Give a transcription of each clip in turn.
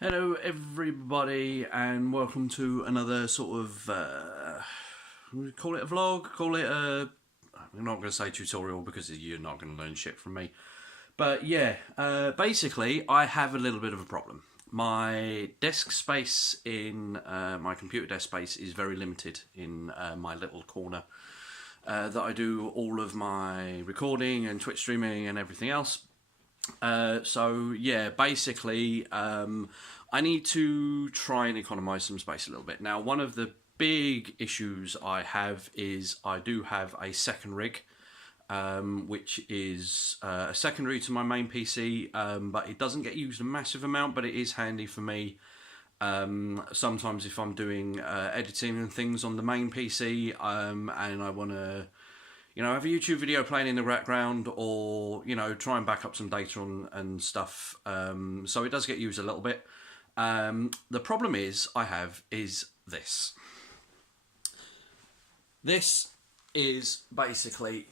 Hello, everybody, and welcome to another sort of call it a vlog, call it a. I'm not going to say tutorial because you're not going to learn shit from me. But yeah, basically, I have a little bit of a problem. My desk space in my computer desk space is very limited in my little corner that I do all of my recording and Twitch streaming and everything else. So yeah, basically, I need to try and economise some space a little bit. Now, one of the big issues I have is I do have a second rig, which is a secondary to my main PC, but it doesn't get used a massive amount, but it is handy for me. Sometimes if I'm doing editing and things on the main PC, and I want to have a YouTube video playing in the background, or try and back up some data and stuff. So it does get used a little bit. The problem is this. This is basically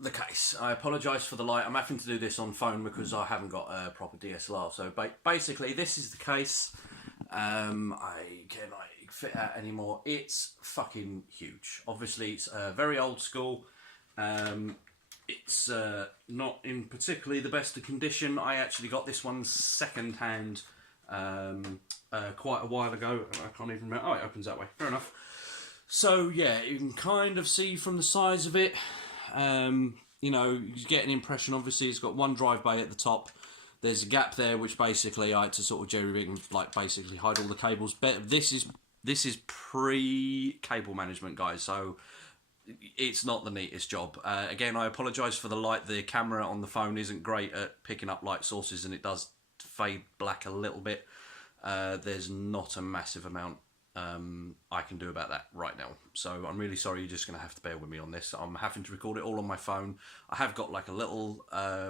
the case. I apologise for the light. I'm having to do this on phone because I haven't got a proper DSLR. So basically, this is the case. I cannot fit out anymore. It's fucking huge. Obviously, it's very old school. It's not in particularly the best of condition. I actually got this one second hand quite a while ago. I can't even remember. Oh, it opens that way. Fair enough. So yeah, you can kind of see from the size of it. You get an impression. Obviously, it's got one drive bay at the top. There's a gap there, which basically I had to sort of jerry rig and basically hide all the cables. But this is pre-cable management, guys. So it's not the neatest job. Again, I apologise for the light. The camera on the phone isn't great at picking up light sources, and it does fade black a little bit. There's not a massive amount I can do about that right now. So I'm really sorry, you're just going to have to bear with me on this. I'm having to record it all on my phone. I have got like a little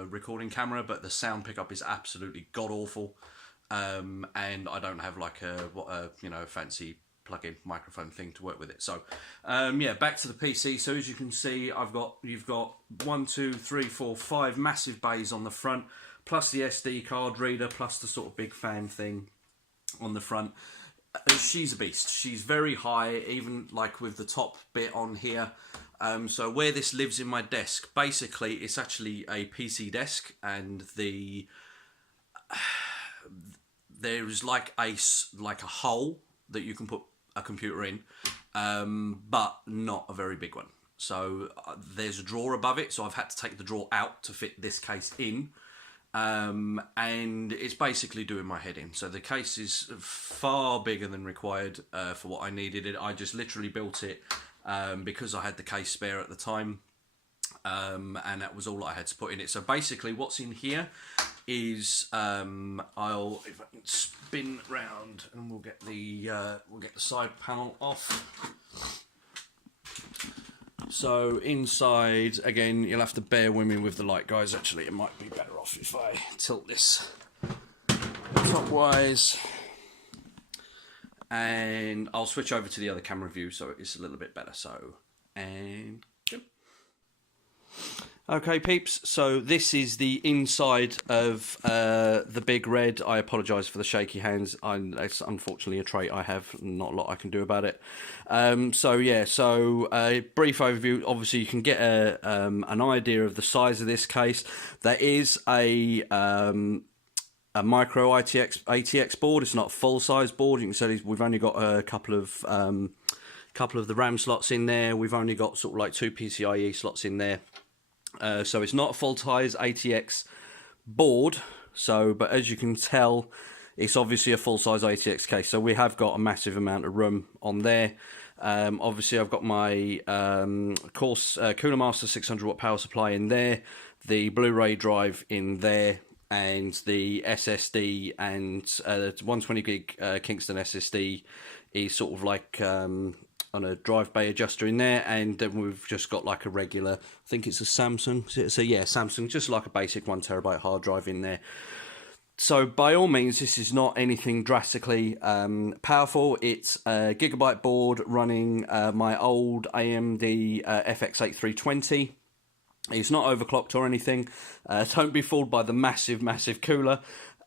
recording camera, but the sound pickup is absolutely god-awful. And I don't have like a fancy plug-in microphone thing to work with it. So yeah, back to the PC. So as you can see, you've got 1, 2, 3, 4, 5 massive bays on the front, plus the SD card reader, plus the sort of big fan thing on the front. She's a beast. She's very high, even like with the top bit on here. So where this lives in my desk, basically it's actually a PC desk, and there's like a hole that you can put a computer in, but not a very big one. So there's a drawer above it, so I've had to take the drawer out to fit this case in. And it's basically doing my head in. So the case is far bigger than required for what I needed it. I just literally built it because I had the case spare at the time, and that was all I had to put in it. So basically what's in here is if I can spin round and we'll get the side panel off. So inside, again, you'll have to bear with me with the light, guys. Actually, it might be better off if I tilt this top-wise. And I'll switch over to the other camera view so it's a little bit better. So, and go. Okay, peeps, so this is the inside of the Big Red. I apologise for the shaky hands. It's unfortunately a trait I have, not a lot I can do about it. So a brief overview. Obviously, you can get an idea of the size of this case. There is a micro ATX board. It's not a full-size board. You can see we've only got a couple of the RAM slots in there. We've only got sort of like 2 PCIe slots in there. So it's not a full-size ATX board, but as you can tell, it's obviously a full-size ATX case. So we have got a massive amount of room on there. Obviously, I've got my Cooler Master 600 watt power supply in there, the Blu-ray drive in there, and the SSD and 120 gig Kingston SSD is sort of like on a drive bay adjuster in there, and then we've just got like a regular, I think it's a Samsung, so yeah, Samsung, just like a basic 1 terabyte hard drive in there. So by all means, this is not anything drastically powerful. It's a gigabyte board running my old AMD FX8320. It's not overclocked or anything. Don't be fooled by the massive cooler.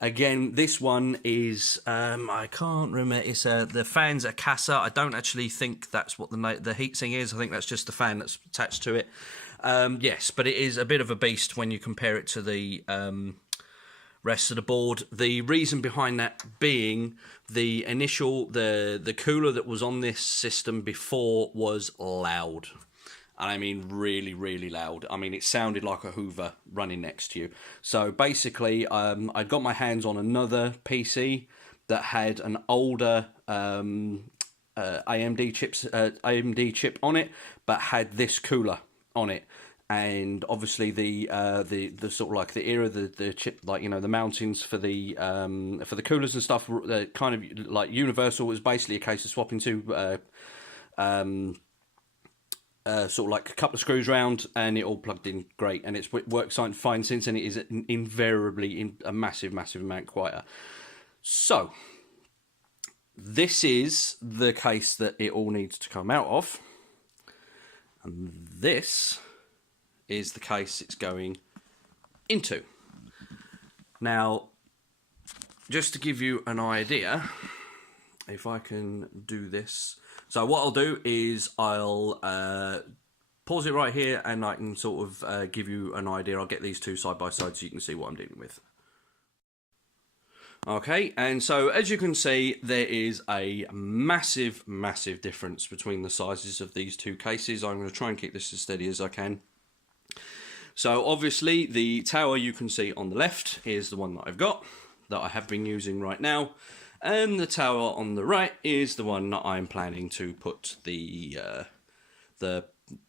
Again, this one is, I can't remember, it's the fan's a Casa. I don't actually think that's what the heatsink is. I think that's just the fan that's attached to it. Yes, but it is a bit of a beast when you compare it to the rest of the board. The reason behind that being the cooler that was on this system before was loud. And I mean really, really loud. I mean, it sounded like a Hoover running next to you. So basically, I got my hands on another PC that had an older AMD chip on it, but had this cooler on it. And obviously the sort of like the era, the chip, like, you know, the mountings for the coolers and stuff, kind of like universal. It was basically a case of swapping two sort of like a couple of screws round, and it all plugged in great, and it's worked fine since, and it is invariably a massive amount quieter. So this is the case that it all needs to come out of, and this is the case it's going into. Now, just to give you an idea, if I can do this. So what I'll do is I'll pause it right here, and I can sort of give you an idea. I'll get these two side by side so you can see what I'm dealing with. Okay, and so as you can see, there is a massive difference between the sizes of these two cases. I'm going to try and keep this as steady as I can. So obviously the tower you can see on the left is the one that I've got, that I have been using right now. And the tower on the right is the one that I'm planning to put the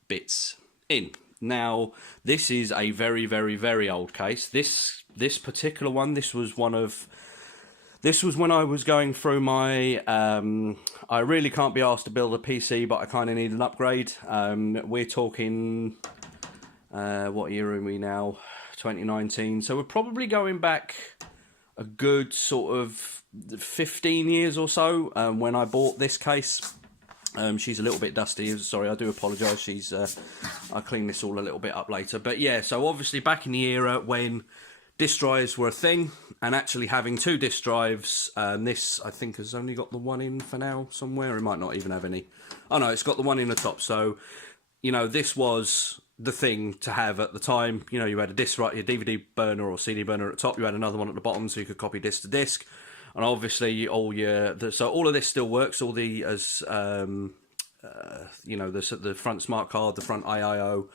bits in. Now, this is a very old case. This particular one, this was when I was going through my, I really can't be asked to build a PC, but I kind of need an upgrade. We're talking, what year are we now? 2019. So we're probably going back a good sort of 15 years or so when I bought this case. She's a little bit dusty. Sorry, I do apologise. I'll clean this all a little bit up later. But yeah, so obviously back in the era when disk drives were a thing, and actually having two disk drives, this I think has only got the one in for now somewhere. It might not even have any. Oh no, it's got the one in the top. So, you know, this was the thing to have at the time. You know, you had a disc, right, your DVD burner or CD burner at the top, you had another one at the bottom so you could copy disc to disc, and obviously all of this still works. All the you know, the front smart card, the front IIO,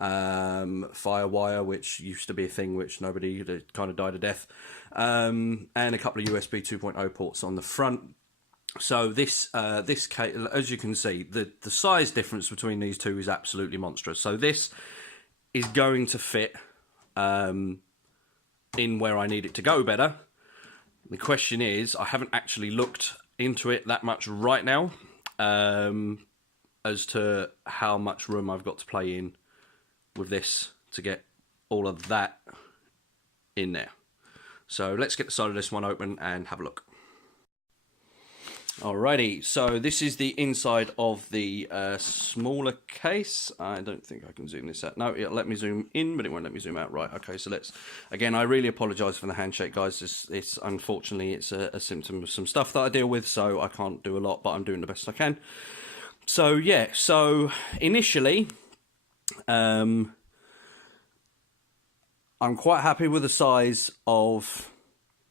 Firewire, which used to be a thing which nobody kind of died a death, and a couple of USB 2.0 ports on the front. So this case, as you can see, the size difference between these two is absolutely monstrous. So this is going to fit in where I need it to go better. The question is, I haven't actually looked into it that much right now as to how much room I've got to play in with this to get all of that in there. So let's get the side of this one open and have a look. Alrighty, so this is the inside of the smaller case. I don't think I can zoom this out. No, it'll let me zoom in, but it won't let me zoom out. Right, okay, so let's... Again, I really apologise for the handshake, guys. It's unfortunately, it's a symptom of some stuff that I deal with, so I can't do a lot, but I'm doing the best I can. So, yeah, so initially, I'm quite happy with the size of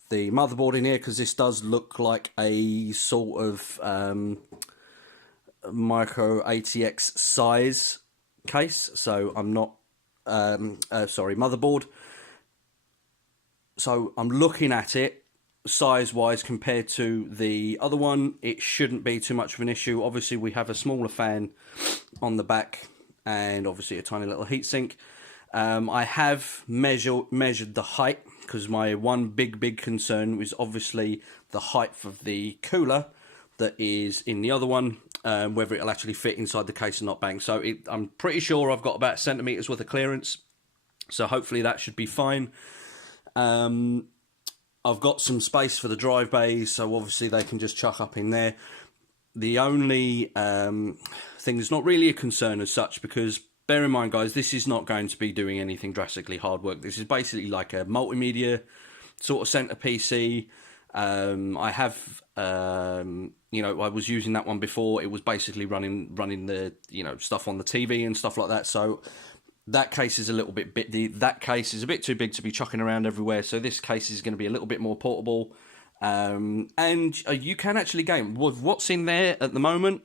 the motherboard in here, because this does look like a sort of micro ATX size case. So I'm not sorry, motherboard. So I'm looking at it size wise compared to the other one, it shouldn't be too much of an issue. Obviously we have a smaller fan on the back and obviously a tiny little heatsink. I have measured the height, because my one big concern was obviously the height of the cooler that is in the other one, whether it'll actually fit inside the case and not bang. So I'm pretty sure I've got about centimetres worth of clearance, so hopefully that should be fine. I've got some space for the drive bays, so obviously they can just chuck up in there. The only thing that's not really a concern as such, because bear in mind, guys, this is not going to be doing anything drastically hard work. This is basically like a multimedia sort of centre PC. I have, you know, I was using that one before. It was basically running the, you know, stuff on the TV and stuff like that. So that case is a little bit that case is a bit too big to be chucking around everywhere. So this case is going to be a little bit more portable. And you can actually game with what's in there at the moment.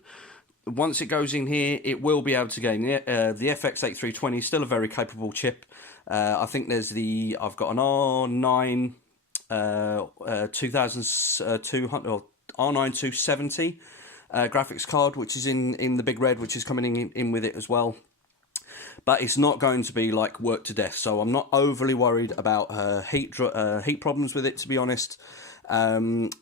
Once it goes in here, it will be able to game the FX8320. Still a very capable chip. I think there's I've got an R9 2200 or R9 270 graphics card, which is in the big red, which is coming in with it as well. But it's not going to be like work to death, so I'm not overly worried about heat problems with it, to be honest. And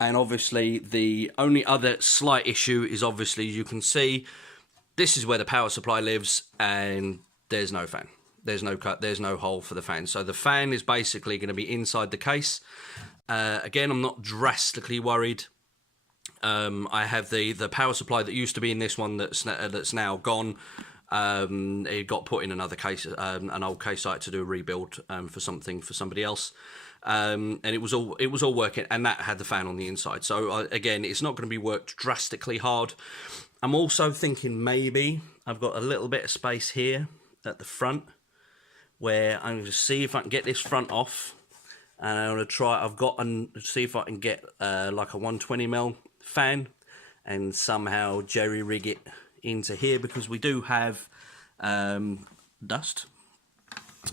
obviously the only other slight issue is, obviously, you can see this is where the power supply lives, and there's no fan. There's no cut. There's no hole for the fan. So the fan is basically going to be inside the case. Again, I'm not drastically worried. I have the power supply that used to be in this one that's now gone. It got put in another case, an old case site, to do a rebuild for somebody else. And it was all working, and that had the fan on the inside. So again, it's not going to be worked drastically hard. I'm also thinking maybe I've got a little bit of space here at the front, where I'm going to see if I can get this front off, and I'm going to try. See if I can get like a 120mm fan, and somehow jerry rig it into here, because we do have dust,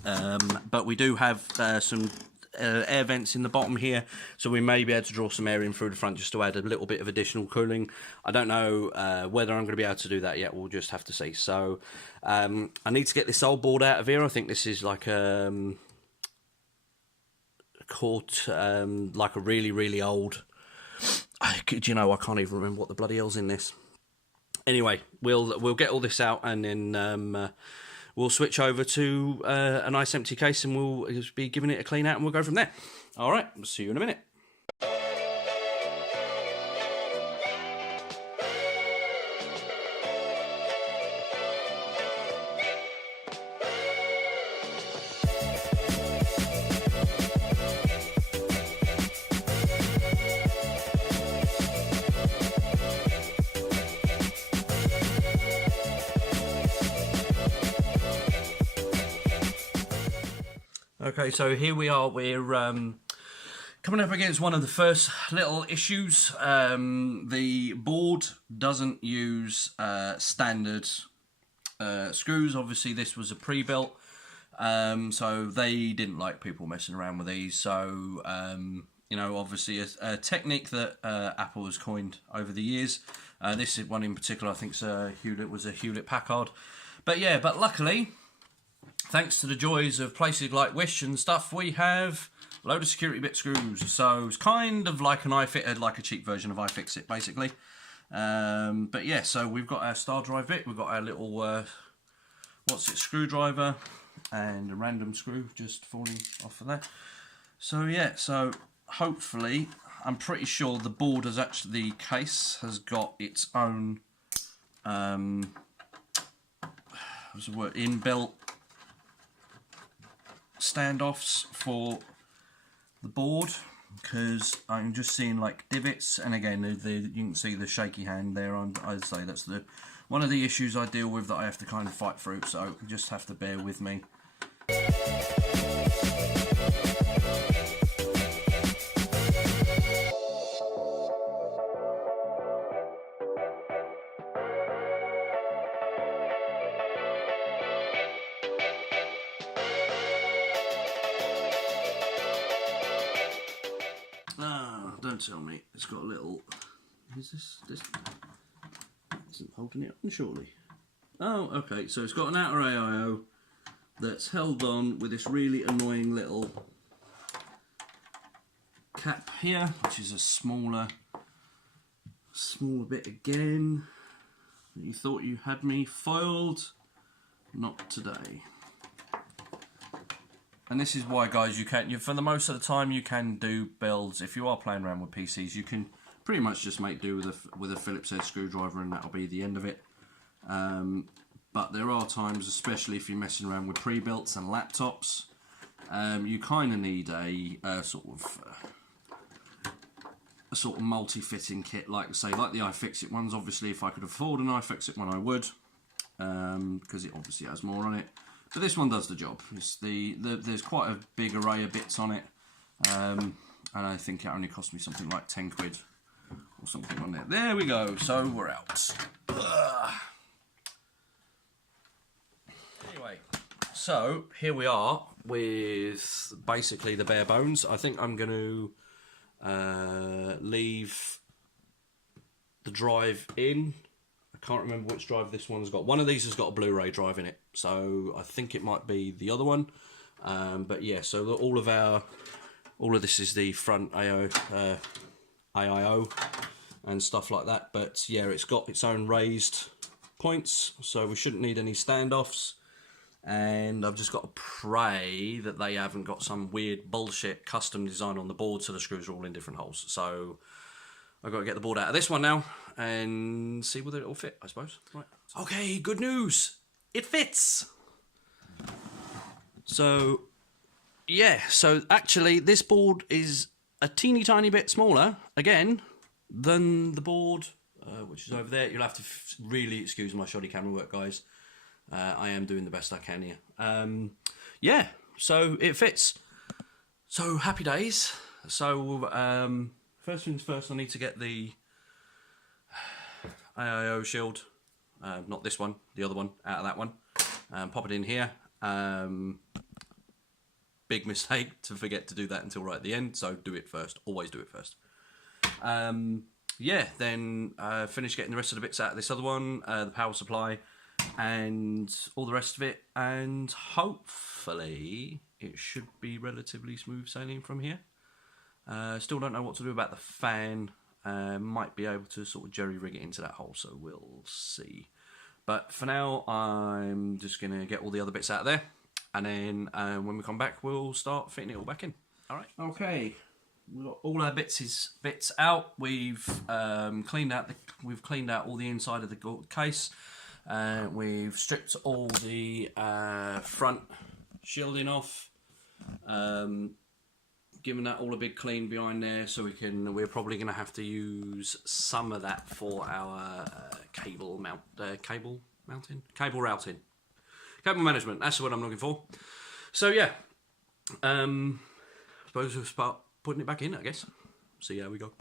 but we do have some air vents in the bottom here, so we may be able to draw some air in through the front just to add a little bit of additional cooling. I don't know whether I'm going to be able to do that yet. We'll just have to see. So I need to get this old board out of here. I think this is like like a really old. Do you know, I can't even remember what the bloody hell's in this. Anyway, we'll get all this out, and then we'll switch over to a nice empty case, and we'll be giving it a clean out, and we'll go from there. All right, we'll see you in a minute. Okay, so here we are. We're coming up against one of the first little issues. The board doesn't use standard screws. Obviously, this was a pre-built, so they didn't like people messing around with these. So, you know, obviously a technique that Apple has coined over the years. This one in particular, I think, was a Hewlett-Packard. But yeah, luckily, thanks to the joys of places like Wish and stuff, we have a load of security bit screws. So it's kind of like an iFitted, like a cheap version of iFixit, basically. But yeah, so we've got our star drive bit, we've got our little, screwdriver, and a random screw just falling off of there. So yeah, so hopefully, I'm pretty sure the board has actually, the case has got its own, inbuilt standoffs for the board, because I'm just seeing like divots, and again you can see the shaky hand there. I'd say that's one of the issues I deal with that I have to kind of fight through, so you just have to bear with me. Don't tell me it's got a little. Is this isn't holding it on, surely? Oh, okay. So it's got an outer AIO that's held on with this really annoying little cap here, which is a smaller bit again. You thought you had me foiled? Not today. And this is why, guys, for the most of the time, you can do builds. If you are playing around with PCs, you can pretty much just make do with a Phillips head screwdriver, and that'll be the end of it. But there are times, especially if you're messing around with pre-builts and laptops, you kind of need a sort of multi-fitting kit, like say, like the iFixit ones. Obviously, if I could afford an iFixit one, I would, because it obviously has more on it. But this one does the job. It's there's quite a big array of bits on it, and I think it only cost me something like 10 quid or something on it. There we go. So we're out. Ugh. Anyway, so here we are with basically the bare bones. I think I'm going to leave the drive in. I can't remember which drive this one's got. One of these has got a Blu-ray drive in it, so I think it might be the other one. But yeah, so all of this is the front AIO and stuff like that. But yeah, it's got its own raised points, so we shouldn't need any standoffs. And I've just got to pray that they haven't got some weird bullshit custom design on the board, so the screws are all in different holes. So I've got to get the board out of this one now and see whether it'll fit, I suppose. Right. Okay, good news. It fits. So, yeah. So actually, this board is a teeny tiny bit smaller, again, than the board, which is over there. You'll have to really excuse my shoddy camera work, guys. I am doing the best I can here. Yeah, so it fits. So happy days. So first things first, I need to get the AIO shield, not this one, the other one, out of that one. Pop it in here. Big mistake to forget to do that until right at the end, so do it first. Always do it first. Yeah, then finish getting the rest of the bits out of this other one, the power supply, and all the rest of it, and hopefully it should be relatively smooth sailing from here. Still don't know what to do about the fan. Might be able to sort of jerry rig it into that hole, so we'll see. But for now, I'm just going to get all the other bits out of there, and then when we come back, we'll start fitting it all back in. All right. Okay. We've got all our bits out. We've cleaned out all the inside of the case. We've stripped all the front shielding off, given that all a big clean behind there, so we're probably going to have to use some of that for our cable management. That's what I'm looking for. So yeah, I suppose we'll start putting it back in, I guess. See how we go.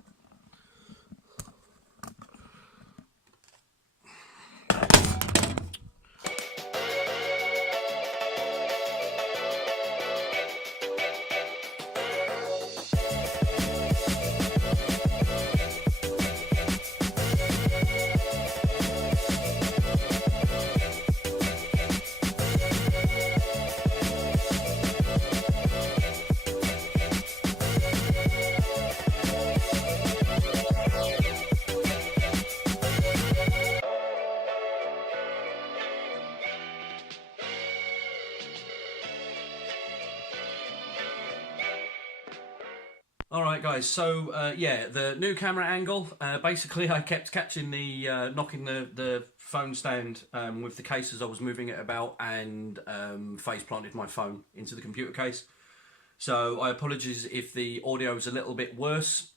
Alright guys, so yeah, the new camera angle, basically I kept catching the knocking the phone stand with the case as I was moving it about, and face planted my phone into the computer case. So I apologise if the audio is a little bit worse.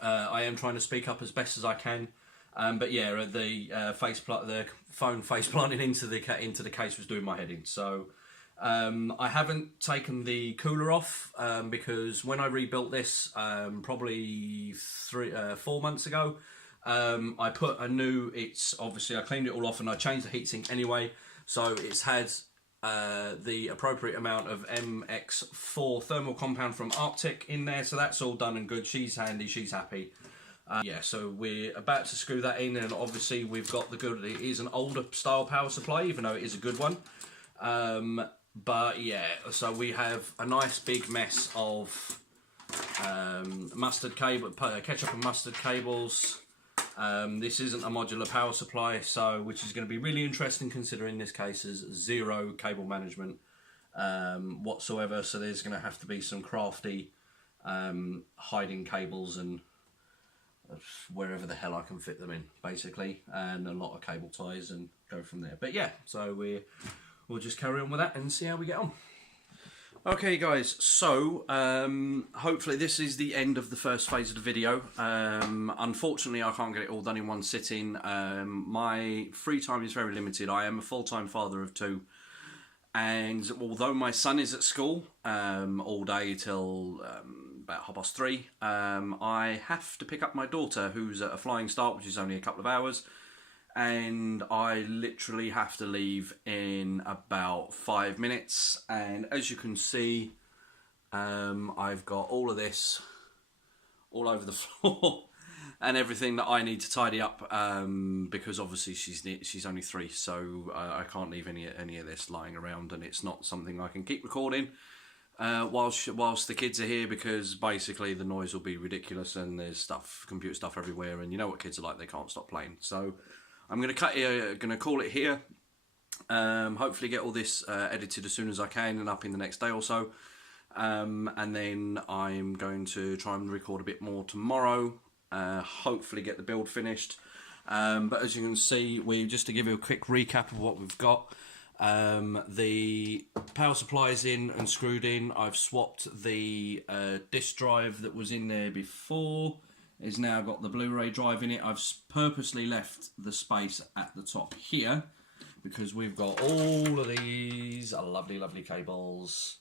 I am trying to speak up as best as I can, but yeah, the phone face planting into the case was doing my head in. So I haven't taken the cooler off because when I rebuilt this probably 4 months ago, I put a new, obviously I cleaned it all off and I changed the heatsink anyway, so it's had the appropriate amount of MX4 thermal compound from Arctic in there, so that's all done and good. She's handy, she's happy. Yeah, so we're about to screw that in, and obviously we've got it is an older style power supply, even though it is a good one. But yeah, so we have a nice big mess of ketchup and mustard cables. This isn't a modular power supply, so which is going to be really interesting considering this case is zero cable management whatsoever. So there's going to have to be some crafty hiding cables and wherever the hell I can fit them in, basically, and a lot of cable ties and go from there. But yeah, so we'll just carry on with that and see how we get on. Okay guys, so hopefully this is the end of the first phase of the video. Unfortunately I can't get it all done in one sitting. My free time is very limited. I am a full-time father of two, and although my son is at school all day till about 3:30, I have to pick up my daughter who's at a flying start, which is only a couple of hours. And I literally have to leave in about 5 minutes, and as you can see, I've got all of this all over the floor and everything that I need to tidy up, because obviously she's only 3, so I can't leave any of this lying around, and it's not something I can keep recording whilst the kids are here, because basically the noise will be ridiculous and there's computer stuff everywhere, and you know what kids are like, they can't stop playing. So I'm going to call it here. Hopefully get all this edited as soon as I can and up in the next day or so. And then I'm going to try and record a bit more tomorrow. Hopefully get the build finished. But as you can see, just to give you a quick recap of what we've got. The power supply is in and screwed in. I've swapped the disk drive that was in there before. It's now got the Blu-ray drive in it. I've purposely left the space at the top here because we've got all of these lovely, lovely cables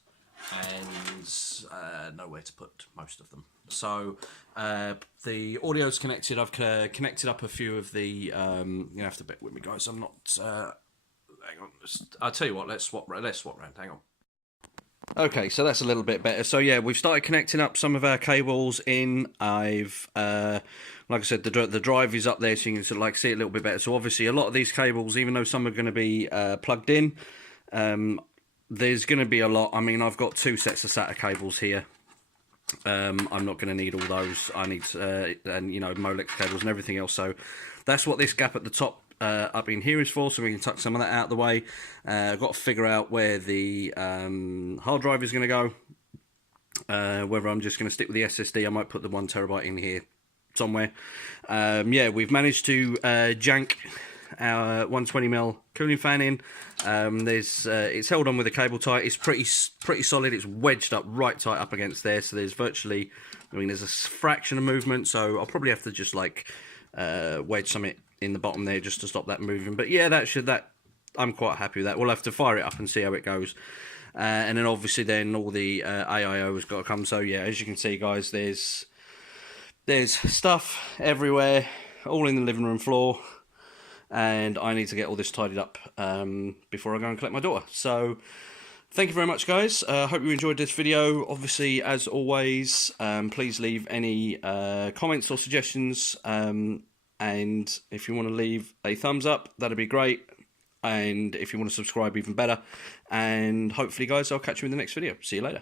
and nowhere to put most of them. So the audio's connected. I've connected up a few of the. You have to bear with me, guys. I'm not. Hang on. I'll tell you what. Let's swap round. Hang on. Okay, so that's a little bit better. So yeah, we've started connecting up some of our cables in. I've, like I said, the drive is up there, so you can sort of see it a little bit better. So obviously, a lot of these cables, even though some are going to be plugged in, there's going to be a lot. I mean, I've got 2 sets of SATA cables here. I'm not going to need all those. I need, and you know, Molex cables and everything else. So that's what this gap at the top up in here is for, so we can tuck some of that out of the way. I've got to figure out where the hard drive is going to go, whether I'm just going to stick with the SSD. I might put the 1 terabyte in here somewhere. Yeah, we've managed to jank our 120mm cooling fan in. It's held on with a cable tie. It's pretty solid. It's wedged up right tight up against there, so there's virtually, I mean, there's a fraction of movement, so I'll probably have to just wedge something in the bottom there just to stop that moving. But yeah, I'm quite happy with that. We'll have to fire it up and see how it goes, and then obviously then all the AIO has got to come. So yeah, as you can see, guys, there's stuff everywhere, all in the living room floor, and I need to get all this tidied up before I go and collect my daughter. So thank you very much, guys. Hope you enjoyed this video. Obviously, as always, please leave any comments or suggestions, and if you want to leave a thumbs up, that'd be great, and if you want to subscribe, even better. And hopefully, guys, I'll catch you in the next video. See you later.